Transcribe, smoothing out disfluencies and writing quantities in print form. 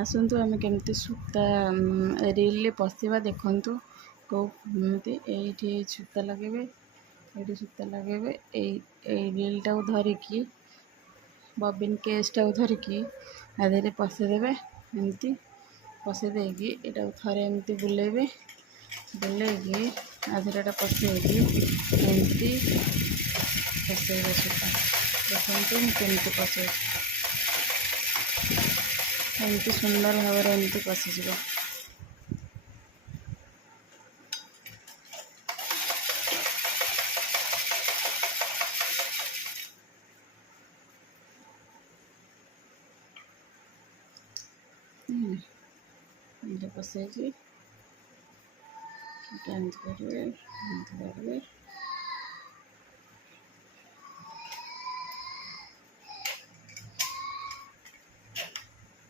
आसतु आम केमती सूता रील पशिवा देखु कौमती ये सूता लगे ये सूता लगे रील टाक धरिकी बबिन केस टाक धरिकी आधे पशेदेवे एमती पशेदेकी यहाँ थे एमती बुलेबे बुलेकी आधेटा पशेगी एमती पशेबे सूता देखते केमती पशे एमती सुंदर भाव एमती पशिज। पशे एमती करेंगे।